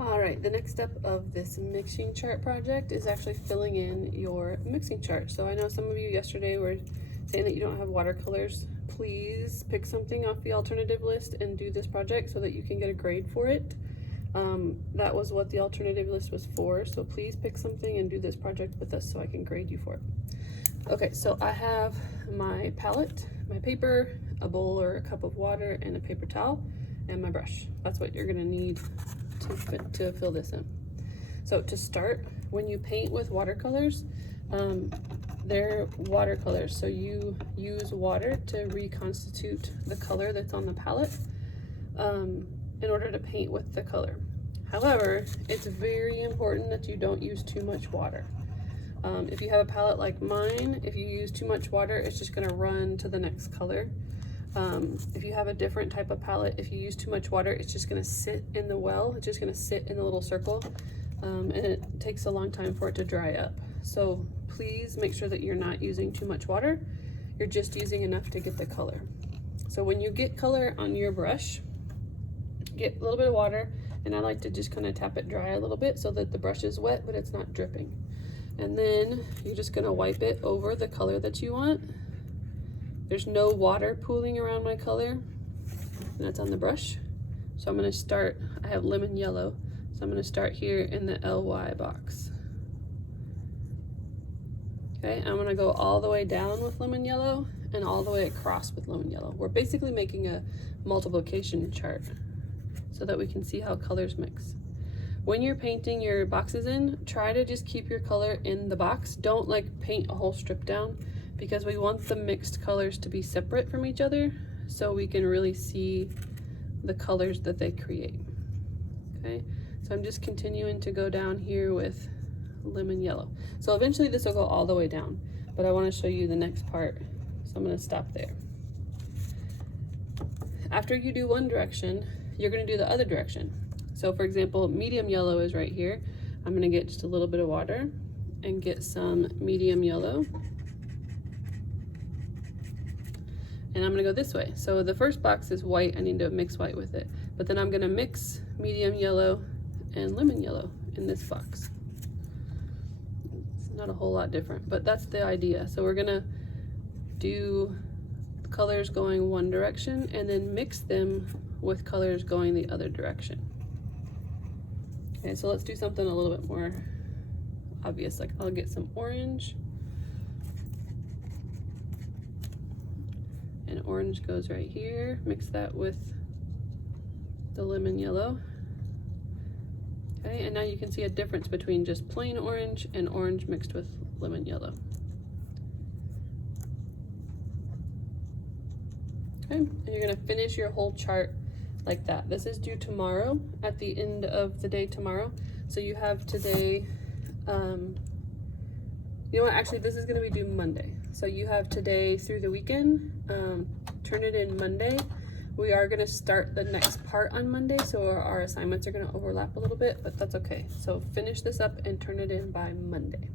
All right, the next step of this mixing chart project is actually filling in your mixing chart. So I know some of you yesterday were saying that you don't have watercolors. Please pick something off the alternative list and do this project so that you can get a grade for it. That was what the alternative list was for. So please pick something and do this project with us so I can grade you for it. Okay, so I have my palette, my paper, a bowl or a cup of water, and a paper towel, and my brush. That's what you're gonna need to fill this in. So to start, when you paint with watercolors, they're watercolors. So you use water to reconstitute the color that's on the palette in order to paint with the color. However, it's very important that you don't use too much water. If you have a palette like mine, if you use too much water, it's just gonna run to the next color. If you have a different type of palette, if you use too much water, it's just gonna sit in the well, it's just gonna sit in a little circle, and it takes a long time for it to dry up. So please make sure that you're not using too much water, you're just using enough to get the color. So when you get color on your brush, get a little bit of water, and I like to just kind of tap it dry a little bit so that the brush is wet, but it's not dripping. And then you're just gonna wipe it over the color that you want. There's no water pooling around my color, and that's on the brush. So I'm gonna start, I have lemon yellow, so I'm gonna start here in the LY box. Okay, I'm gonna go all the way down with lemon yellow and all the way across with lemon yellow. We're basically making a multiplication chart so that we can see how colors mix. When you're painting your boxes in, try to just keep your color in the box. Don't like paint a whole strip down, because we want the mixed colors to be separate from each other so we can really see the colors that they create. Okay, so I'm just continuing to go down here with lemon yellow. So eventually this will go all the way down, but I want to show you the next part, so I'm going to stop there. After you do one direction, you're going to do the other direction. So for example, medium yellow is right here. I'm going to get just a little bit of water and get some medium yellow. And I'm gonna go this way. So the first box is white, I need to mix white with it. But then I'm gonna mix medium yellow and lemon yellow in this box. It's not a whole lot different, but that's the idea. So we're gonna do colors going one direction and then mix them with colors going the other direction. Okay, so let's do something a little bit more obvious. Like I'll get some orange. And orange goes right here. Mix that with the lemon yellow. Okay, and now you can see a difference between just plain orange and orange mixed with lemon yellow. Okay, and you're gonna finish your whole chart like that. This is due tomorrow, at the end of the day tomorrow. So you have today, you know what, actually this is gonna be due Monday. So you have today through the weekend, turn it in Monday. We are gonna start the next part on Monday, so our assignments are gonna overlap a little bit, but that's okay. So finish this up and turn it in by Monday.